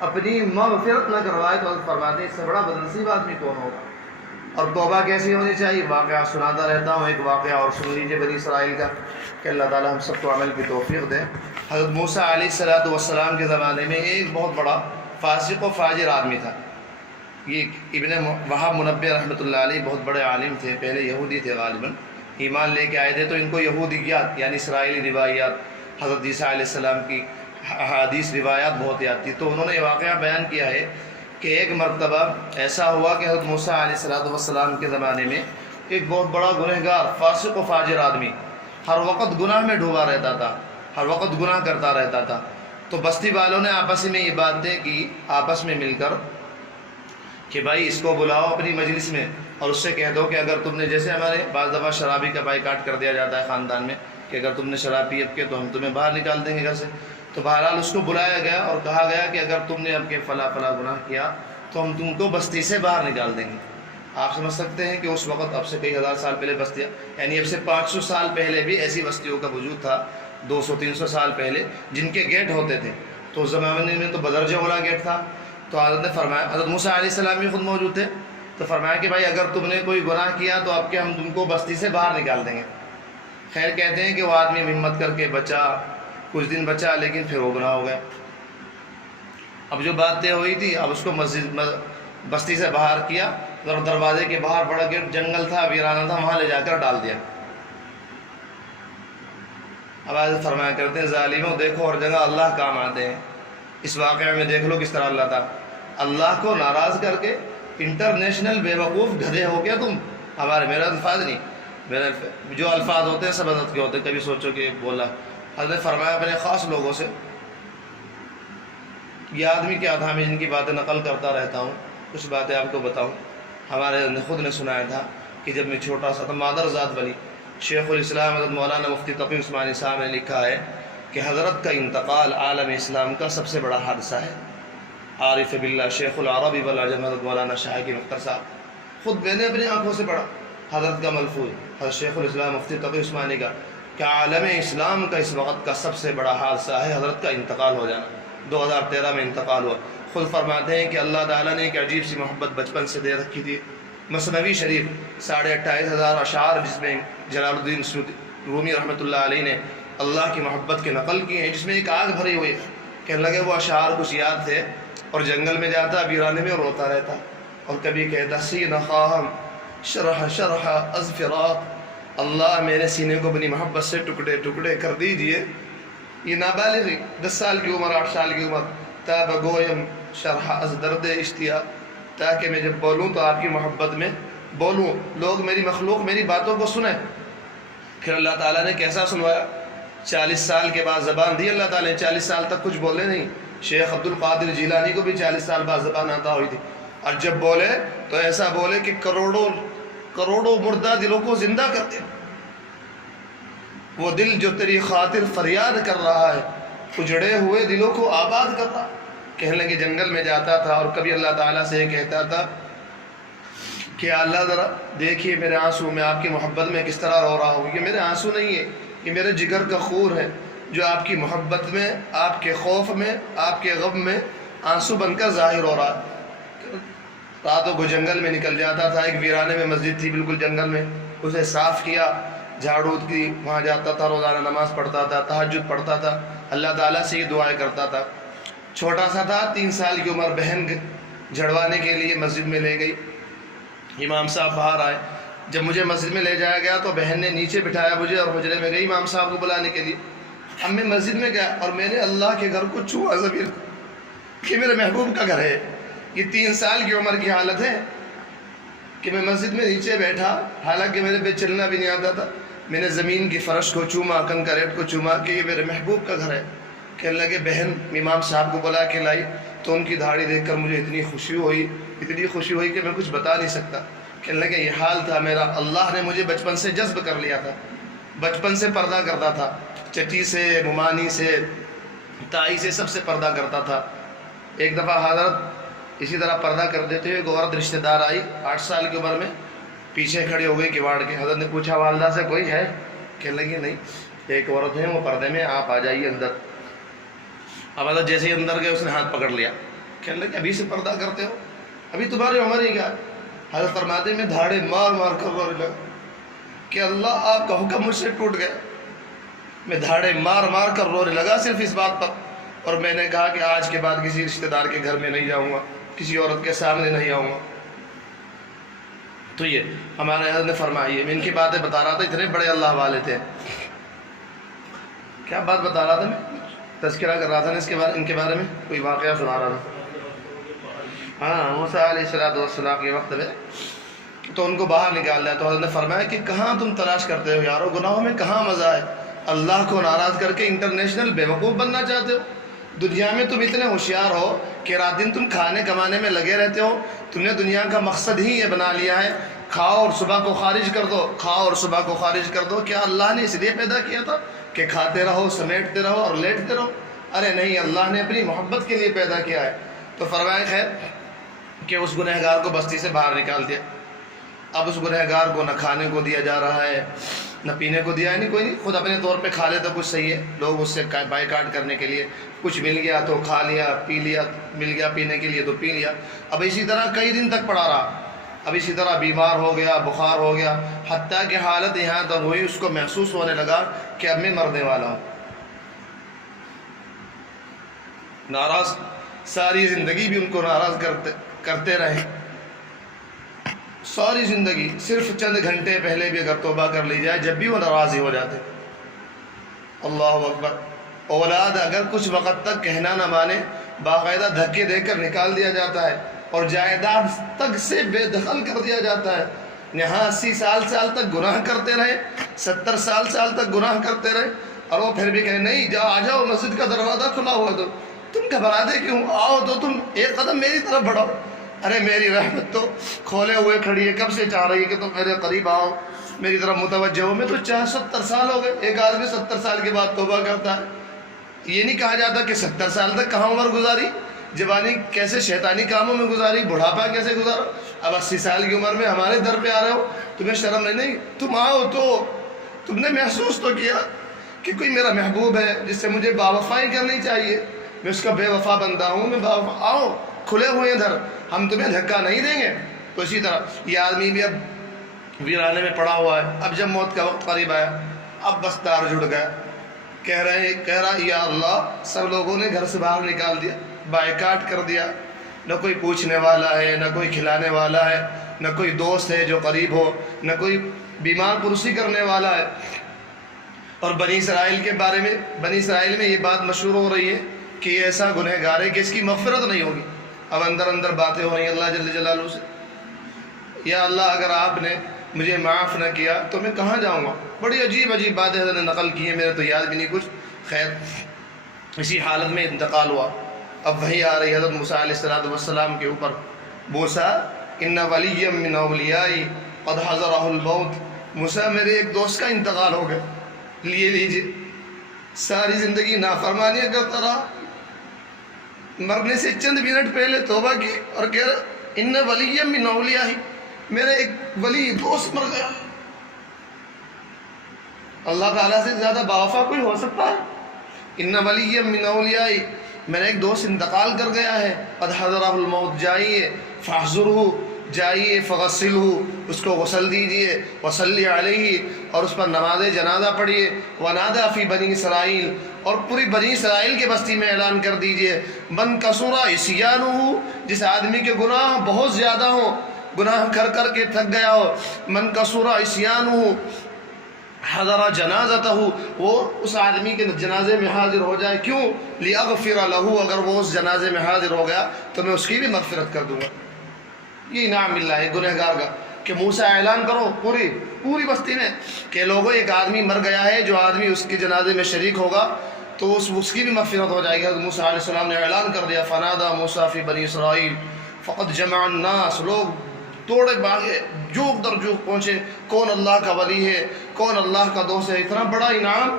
اپنی مغفرت نہ کروائے تو فرماتے ہیں اس سے بڑا بدنصیب آدمی کون ہوگا۔ اور توبہ کیسی ہونی چاہیے؟ واقعہ سناتا رہتا ہوں، ایک واقعہ اور سن لیجیے بنی اسرائیل کا، کہ اللہ تعالی ہم سب کو عمل کی توفیق دے۔ حضرت موسیٰ علیہ السلام کے زمانے میں ایک بہت بڑا فاسق و فاجر آدمی تھا۔ یہ ابن وہب منبہ رحمۃ اللہ علیہ بہت بڑے عالم تھے، پہلے یہودی تھے غالباً، ایمان لے کے آئے تھے، تو ان کو یہودیات یعنی اسرائیلی روایات، حضرت عیسیٰ علیہ السلام کی حدیث روایات بہت یاد تھی۔ تو انہوں نے یہ واقعہ بیان کیا ہے کہ ایک مرتبہ ایسا ہوا کہ حضرت موسیٰ علیہ السلام کے زمانے میں ایک بہت بڑا گنہگار فاسق و فاجر آدمی ہر وقت گناہ میں ڈوبا رہتا تھا، ہر وقت گناہ کرتا رہتا تھا۔ تو بستی والوں نے آپس میں یہ باتیں کی، آپس میں مل کر، کہ بھائی اس کو بلاؤ اپنی مجلس میں اور اس سے کہہ دو کہ اگر تم نے، جیسے ہمارے بعض دفعہ شرابی کا بائیکاٹ کر دیا جاتا ہے خاندان میں، کہ اگر تم نے شراب پی اب کے تو ہم تمہیں باہر نکال دیں گے گھر سے، تو بہرحال اس کو بلایا گیا اور کہا گیا کہ اگر تم نے اب کے فلاں فلاں گناہ کیا تو ہم تم کو بستی سے باہر نکال دیں گے۔ آپ سمجھ سکتے ہیں کہ اس وقت اب سے کئی ہزار سال پہلے بستیاں، یعنی اب سے 500 سال پہلے بھی ایسی بستیوں کا وجود تھا، 200-300 سال پہلے، جن کے گیٹ ہوتے تھے۔ تو اس زمانے میں تو بدرجہ اولا گیٹ تھا۔ تو حضرت نے فرمایا، حضرت موسیٰ علیہ السلام بھی خود موجود تھے، تو فرمایا کہ بھائی اگر تم نے کوئی گناہ کیا تو اب کہ ہم تم کو بستی سے باہر نکال دیں گے۔ خیر کہتے ہیں کہ وہ آدمی ہمت کر کے بچا، کچھ دن بچا، لیکن پھر وہ گناہ ہو گیا۔ اب جو بات طے ہوئی تھی، اب اس کو بستی سے باہر کیا، اور دروازے کے باہر بڑا گیٹ، جنگل تھا، ویرانہ تھا، وہاں لے جا کر ڈال دیا۔ اب حضرت فرمایا کرتے ہیں، ظالموں دیکھو ہر جگہ اللہ کام آتے ہیں، اس واقعے میں دیکھ لو کس طرح اللہ تھا، اللہ کو ناراض کر کے انٹرنیشنل بے وقوف گدھے ہو گیا تم۔ ہمارے میرا الفاظ نہیں، میرے جو الفاظ ہوتے ہیں سب حضرت کے ہوتے ہیں، کبھی سوچو کہ بولا۔ حضرت نے فرمایا اپنے خاص لوگوں سے، یہ آدمی کیا تھا، میں جن کی باتیں نقل کرتا رہتا ہوں، کچھ باتیں آپ کو بتاؤں۔ ہمارے خود نے سنایا تھا کہ جب میں چھوٹا سا تھا، مادر ذات ولی شیخ الاسلام حضرت مولانا مفتی تقی عثمانی صاحب نے لکھا ہے کہ حضرت کا انتقال عالم اسلام کا سب سے بڑا حادثہ ہے۔ عارف باللہ شیخ العرب والعجم حضرت مولانا شاہ کی مختار صاحب، خود میں نے اپنی آنکھوں سے پڑھا حضرت کا ملفوظ، حضرت شیخ الاسلام مفتی تقی عثمانی کا، کہ عالم اسلام کا اس وقت کا سب سے بڑا حادثہ ہے حضرت کا انتقال ہو جانا۔ 2013 میں انتقال ہوا۔ خود فرماتے ہیں کہ اللہ تعالیٰ نے ایک عجیب سی محبت بچپن سے دے رکھی تھی۔ مثنوی شریف 28,500 اشعار جس میں جلال الدین رومی رحمۃ اللہ علیہ نے اللہ کی محبت کے نقل کی ہیں، جس میں ایک آگ بھری ہوئی ہے۔ کہنے لگے وہ اشعار کچھ یاد تھے، اور جنگل میں جاتا، ویرانے میں روتا رہتا، اور کبھی کہتا سینہ خواہم شرح شرح از فراق، اللہ میرے سینے کو اپنی محبت سے ٹکڑے ٹکڑے کر دیجئے۔ یہ نابالغ 10 سال کی عمر، 8 سال کی عمر، تاب گویم شرح از درد اشتیاق، تاکہ میں جب بولوں تو آپ کی محبت میں بولوں، لوگ میری مخلوق میری باتوں کو سنیں۔ پھر اللہ تعالیٰ نے کیسا سنوایا، 40 سال کے بعد زبان دی اللہ تعالیٰ نے، 40 سال تک کچھ بولے نہیں۔ شیخ عبد القادر جیلانی کو بھی 40 سال بعد زبان عطا ہوئی تھی، اور جب بولے تو ایسا بولے کہ کروڑوں مردہ دلوں کو زندہ کرتے۔ وہ دل جو تیری خاطر فریاد کر رہا ہے، اجڑے ہوئے دلوں کو آباد کرتا۔ کہنے لگے جنگل میں جاتا تھا اور کبھی اللہ تعالیٰ سے یہ کہتا تھا کہ اللہ ذرا دیکھیے میرے آنسو، میں آپ کی محبت میں کس طرح رو رہا ہوں۔ یہ میرے آنسو نہیں ہے، یہ میرے جگر کا خون ہے، جو آپ کی محبت میں، آپ کے خوف میں، آپ کے غم میں آنسو بن کر ظاہر ہو رہا۔ راتوں کو جنگل میں نکل جاتا تھا، ایک ویرانے میں مسجد تھی بالکل جنگل میں، اسے صاف کیا، جھاڑو کی، وہاں جاتا تھا، روزانہ نماز پڑھتا تھا، تہجد پڑھتا تھا، اللہ تعالیٰ سے یہ دعائیں کرتا تھا۔ چھوٹا سا تھا، 3 سال کی عمر، بہن جھڑوانے کے لیے مسجد میں لے گئی، امام صاحب باہر آئے، جب مجھے مسجد میں لے جایا گیا تو بہن نے نیچے بٹھایا مجھے اور حجرے میں گئی امام صاحب کو بلانے کے لیے۔ اب میں مسجد میں گیا اور میں نے اللہ کے گھر کو چھوا زمین کہ میرے محبوب کا گھر ہے۔ یہ 3 سال کی عمر کی حالت ہے کہ میں مسجد میں نیچے بیٹھا، حالانکہ میرے پہ چلنا بھی نہیں آتا تھا، میں نے زمین کی فرش کو چوما، کنکریٹ کو چوما کہ یہ میرے محبوب کا گھر ہے۔ کہنے لگے بہن امام صاحب کو بلا کے لائی تو ان کی داڑھی دیکھ کر مجھے اتنی خوشی ہوئی کہ میں کچھ بتا نہیں سکتا۔ کہنے لگے یہ حال تھا میرا، اللہ نے مجھے بچپن سے جذب کر لیا تھا، بچپن سے پردہ کرتا تھا، چچی سے، ممانی سے، تائی سے، سب سے پردہ کرتا تھا۔ ایک دفعہ حضرت اسی طرح پردہ کر دیتے ہوئے ایک عورت رشتہ دار آئی 8 سال کی عمر میں، پیچھے کھڑی ہو گئی کواڑ کے۔ حضرت نے پوچھا والدہ سے کوئی ہے؟ کہنے لگے نہیں، ایک عورت ہے وہ پردے میں، آپ آ جائیے اندر۔ اب حضرت جیسے ہی اندر گئے اس نے ہاتھ پکڑ لیا، کہنے لگے ابھی سے پردہ کرتے ہو؟ ابھی تمہاری عمر ہی کیا؟ حضرت فرماتے میں دھاڑے مار مار کر رونے لگا کہ اللہ آپ کا حکم مجھ سے ٹوٹ گیا. میں دھاڑے مار مار کر رونے لگا صرف اس بات پر، اور میں نے کہا کہ آج کے بعد کسی رشتہ دار کے گھر میں نہیں جاؤں گا، کسی عورت کے سامنے نہیں آؤں گا. تو یہ ہمارے حضرت نے فرمائی ہے. میں ان کی باتیں بتا رہا تھا، اتنے بڑے اللہ والے تھے. کیا بات بتا رہا تھا؟ میں تذکرہ کر رہا تھا نا اس کے بارے، ان کے بارے میں کوئی واقعہ سنا رہا تھا. ہاں موسیٰ علیہ السلام کے وقت میں تو ان کو باہر نکال دیا، تو حضرت نے فرمایا کہ کہاں تم تلاش کرتے ہو یارو، گناہوں میں کہاں مزہ ہے؟ اللہ کو ناراض کر کے انٹرنیشنل بیوقوف بننا چاہتے ہو؟ دنیا میں تم اتنے ہوشیار ہو کہ رات دن تم کھانے کمانے میں لگے رہتے ہو. تم نے دنیا کا مقصد ہی یہ بنا لیا ہے کھاؤ اور صبح کو خارج کر دو، کھاؤ اور صبح کو خارج کر دو. کیا اللہ نے اس لیے پیدا کیا تھا کہ کھاتے رہو، سمیٹتے رہو اور لیٹتے رہو؟ ارے نہیں، اللہ نے اپنی محبت کے لیے پیدا کیا ہے. تو فرمایا خیر کہ اس گنہگار کو بستی سے باہر نکال دیا. اب اس گنہگار کو نہ کھانے کو دیا جا رہا ہے نہ پینے کو دیا ہے، نہیں کوئی نہیں، خود اپنے طور پہ کھا لے تو کچھ صحیح ہے. لوگ اس سے بائیکاٹ کرنے کے لیے کچھ مل گیا تو کھا لیا، پی لیا، مل گیا پینے کے لیے تو پی لیا. اب اسی طرح کئی دن تک پڑا رہا. اب اسی طرح بیمار ہو گیا، بخار ہو گیا، حتیٰ کہ حالت یہاں تک ہوئی اس کو محسوس ہونے لگا کہ اب میں مرنے والا ہوں. ناراض ساری زندگی بھی ان کو ناراض کرتے رہے. ساری زندگی صرف چند گھنٹے پہلے بھی اگر توبہ کر لی جائے جب بھی وہ ناراض ہی ہو جاتے. اللہ اکبر. اولاد اگر کچھ وقت تک کہنا نہ مانے باقاعدہ دھکے دے کر نکال دیا جاتا ہے اور جائیداد تک سے بے دخل کر دیا جاتا ہے. یہاں 80 سال تک گناہ کرتے رہے، 70 سال تک گناہ کرتے رہے، اور وہ پھر بھی کہیں نہیں آ جاؤ، مسجد کا دروازہ کھلا ہوا تو تم گھبراتے کیوں؟ آؤ تو تم ایک قدم میری طرف بڑھاؤ. ارے میری رحمت تو کھولے ہوئے کھڑی ہے، کب سے چاہ رہی ہے کہ تم میرے قریب آؤ، میری طرف متوجہ ہو. میں تو 70 سال ہو گئے. ایک آدمی 70 سال کے بعد توبہ کرتا ہے. یہ نہیں کہا جاتا کہ 70 سال تک کہاں عمر گزاری، جوانی کیسے شیطانی کاموں میں گزاری، بڑھاپا کیسے گزارا. اب 80 سال کی عمر میں ہمارے در پہ آ رہے ہو، تمہیں شرم نہیں؟ تم آؤ تو تم نے محسوس تو کیا کہ کوئی میرا محبوب ہے جس سے مجھے باوفائی کرنی چاہیے، میں اس کا بے وفا بندہ ہوں، میں آؤ کھلے ہوئے ادھر، ہم تمہیں دھکا نہیں دیں گے. تو اسی طرح یہ آدمی بھی اب ویرانے میں پڑا ہوا ہے. اب جب موت کا وقت قریب آیا اب بس دار جڑ گیا. کہہ رہا یا اللہ سب لوگوں نے گھر سے باہر نکال دیا، بائیکاٹ کر دیا، نہ کوئی پوچھنے والا ہے، نہ کوئی کھلانے والا ہے، نہ کوئی دوست ہے جو قریب ہو، نہ کوئی بیمار پرسی کرنے والا ہے. اور بنی اسرائیل کے بارے میں، بنی اسرائیل میں یہ بات مشہور ہو رہی ہے کہ یہ ایسا گنہگار ہے کہ اس کی مغفرت نہیں ہوگی. اب اندر باتیں ہو رہی ہیں اللہ جل جلالہ سے، یا اللہ اگر آپ نے مجھے معاف نہ کیا تو میں کہاں جاؤں گا. بڑی عجیب باتیں حضرت نے نقل کی ہیں، میرے تو یاد بھی نہیں کچھ. خیر اسی حالت میں انتقال ہوا. اب وہی آ رہی حضرت موسیٰ علیہ السلام کے اوپر، موسیٰ ان ولی من اولیائی قد حضرہ الموت. موسیٰ میرے ایک دوست کا انتقال ہو گیا، لیجیے. ساری زندگی نافرمانیاں کرتا رہا، مرنے سے چند منٹ پہلے توبہ کی اور کہہ رہا ان ولی من اولیائی، میرے ایک ولی دوست مر گیا. اللہ تعالیٰ سے زیادہ باوفا کوئی ہو سکتا ہے؟ ان ولی من اولیائی، میرا ایک دوست انتقال کر گیا ہے. قد حضرہ الموت، جائیے فاحضرہ، جائیے فغسلہ، اس کو غسل دیجیے، وصلی علیہ، اور اس پر نماز جنازہ پڑھیے. ونادى فی بنی اسرائیل، اور پوری بنی اسرائیل کے بستی میں اعلان کر دیجیے. من کثر عصیانہ، جس آدمی کے گناہ بہت زیادہ ہوں، گناہ کر کر کے تھک گیا ہو. من کثر عصیانہ حضر جنازتہ، وہ اس آدمی کے جنازے میں حاضر ہو جائے. کیوں؟ لیغفر لہ، اگر وہ اس جنازے میں حاضر ہو گیا تو میں اس کی بھی مغفرت کر دوں گا. یہ انعام مل رہا ہے گنہگار کا کہ موسیٰ اعلان کرو پوری بستی میں کہ لوگوں ایک آدمی مر گیا ہے، جو آدمی اس کے جنازے میں شریک ہوگا تو اس کی بھی مغفرت ہو جائے گی. حضرت موسیٰ علیہ السلام نے اعلان کر دیا فنادى موسیٰ فی بنی اسرائیل فقد جمع الناس، لوگ دوڑے بھاگے، جوق در جوق پہنچے، کون اللہ کا ولی ہے، کون اللہ کا دوست ہے. اتنا بڑا انعام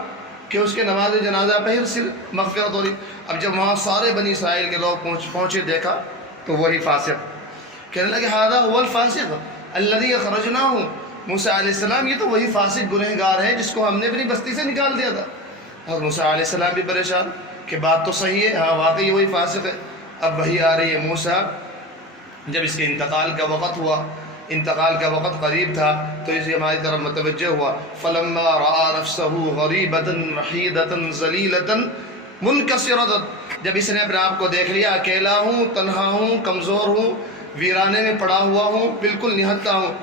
کہ اس کے نماز جنازہ پہ صرف مغفرت ہو رہی. اب جب وہاں سارے بنی اسرائیل کے لوگ پہنچے دیکھا تو وہی فاسق کہنے لگے ھذا هو الفاسق الذی اخرجناہ. موسیٰ علیہ السلام یہ تو وہی فاسق گنہگار ہے جس کو ہم نے اپنی بستی سے نکال دیا تھا. حضرت موسیٰ علیہ السلام بھی پریشان کہ بات تو صحیح ہے، ہاں واقعی وہی فاسق ہے. اب وہی آ رہی ہے موسیٰ جب اس کے انتقال کا وقت ہوا، انتقال کا وقت قریب تھا تو اسے ہماری طرف متوجہ ہوا، فلما رأى نفسه غریبة وحیدة ذلیلة منکسرة، جب اس نے اپنے آپ کو دیکھ لیا اکیلا ہوں، تنہا ہوں، کمزور ہوں، ویرانے میں پڑا ہوا ہوں، بالکل نہتا ہوں،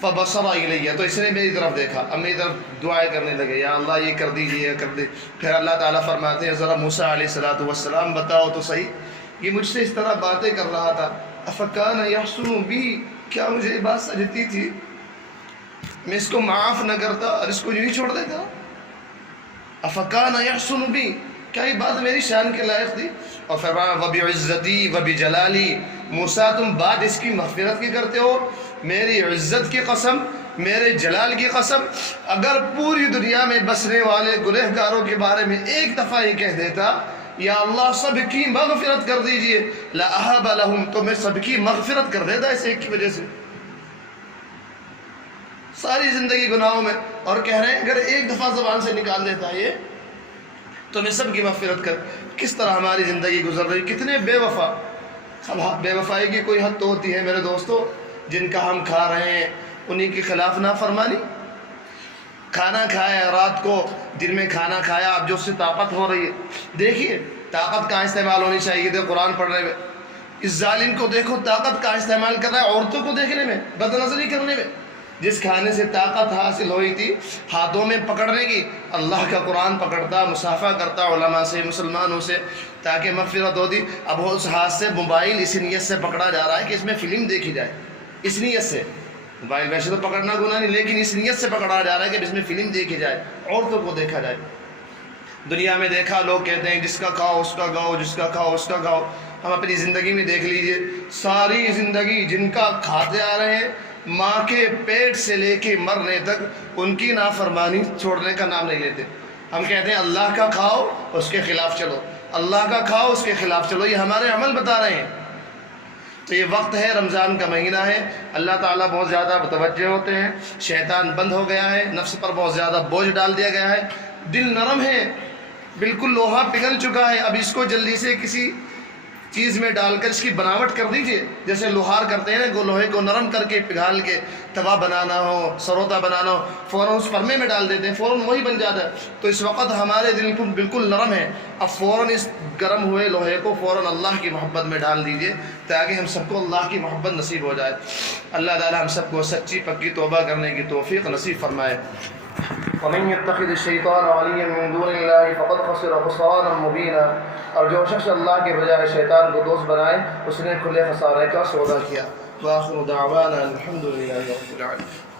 فبصر الیہ، تو اس نے میری طرف دیکھا، اب میری طرف دعائیں کرنے لگے، یا اللہ یہ کر دیجیے، یہ کر دے۔ پھر اللہ تعالیٰ فرماتے ہیں ذرا موسیٰ علیہ السلام بتاؤ تو صحیح، یہ مجھ سے اس طرح باتیں کر رہا تھا، افکان یحسن بی، کیا مجھے یہ بات سجتی تھی، میں اس کو معاف نہ کرتا اور اس کو یوں ہی چھوڑ دیتا، افکان یحسن بی، کیا یہ بات میری شان کے لائق تھی؟ اور فرمایا وبعزتی وبجلالی، موسیٰ تم بات اس کی مغفرت کی کرتے ہو، میری عزت کی قسم، میرے جلال کی قسم، اگر پوری دنیا میں بسنے والے گنہگاروں کے بارے میں ایک دفعہ یہ کہہ دیتا یا اللہ سب کی مغفرت کر دیجئے، لأہب لہم، تو میں سب کی مغفرت کر دیتا اس ایک کی وجہ سے، ساری زندگی گناہوں میں، اور کہہ رہے ہیں اگر ایک دفعہ زبان سے نکال دیتا یہ تو میں سب کی مغفرت کر۔ کس طرح ہماری زندگی گزر رہی، کتنے بے وفا۔ اب بے وفائی کی کوئی حد تو ہوتی ہے میرے دوستو، جن کا ہم کھا رہے ہیں انہی کے خلاف نافرمانی، کھانا کھایا رات کو، دن میں کھانا کھایا، اب جو اس سے طاقت ہو رہی ہے، دیکھیے طاقت کہاں استعمال ہونی چاہیے تھے قرآن پڑھنے میں، اس ظالم کو دیکھو طاقت کہاں استعمال کر رہا ہے، عورتوں کو دیکھنے میں، بد نظری کرنے میں، جس کھانے سے طاقت حاصل ہوئی تھی ہاتھوں میں پکڑنے کی، اللہ کا قرآن پکڑتا، مصافحہ کرتا علماء سے، مسلمانوں سے، تاکہ مغفرت ہوتی، اب اس ہاتھ سے موبائل اس نیت سے پکڑا جا رہا ہے کہ اس میں فلم دیکھی جائے، اس نیت سے، موبائل ویسے تو پکڑنا گناہ نہیں لیکن اس نیت سے پکڑا جا رہا ہے کہ اس میں فلم دیکھی جائے، عورتوں کو دیکھا جائے۔ دنیا میں دیکھا لوگ کہتے ہیں جس کا کھاؤ اس کا گاؤ، جس کا کھاؤ اس کا گاؤ، ہم اپنی زندگی میں دیکھ لیجئے، ساری زندگی جن کا کھاتے آ رہے ہیں، ماں کے پیٹ سے لے کے مرنے تک ان کی نافرمانی چھوڑنے کا نام نہیں لیتے۔ ہم کہتے ہیں اللہ کا کھاؤ اس کے خلاف چلو، اللہ کا کھاؤ اس کے خلاف چلو، یہ ہمارے عمل بتا رہے ہیں۔ تو یہ وقت ہے، رمضان کا مہینہ ہے، اللہ تعالیٰ بہت زیادہ متوجہ ہوتے ہیں، شیطان بند ہو گیا ہے، نفس پر بہت زیادہ بوجھ ڈال دیا گیا ہے، دل نرم ہے، بالکل لوہا پگھل چکا ہے، اب اس کو جلدی سے کسی چیز میں ڈال کر اس کی بناوٹ کر دیجئے، جیسے لوہار کرتے ہیں نا، لوہے کو نرم کر کے پگھال کے توا بنانا ہو، سروتا بنانا ہو، فوراً اس فرمے میں ڈال دیتے ہیں، فوراً وہی بن جاتا ہے۔ تو اس وقت ہمارے دل کو بالکل نرم ہے، اب فوراً اس گرم ہوئے لوہے کو فوراً اللہ کی محبت میں ڈال دیجئے تاکہ ہم سب کو اللہ کی محبت نصیب ہو جائے۔ اللہ تعالی ہم سب کو سچی پکی توبہ کرنے کی توفیق نصیب فرمائے۔ ومن يتخذ الشیطان ولیا من دون اللہ فقد خسر خسرانا مبینا، اور جو شخص اللہ کے بجائے شیطان کو دوست بنائے اس نے کھلے خسارے کا سودا کیا۔ وآخر دعوانا الحمد للہ رب العالمین۔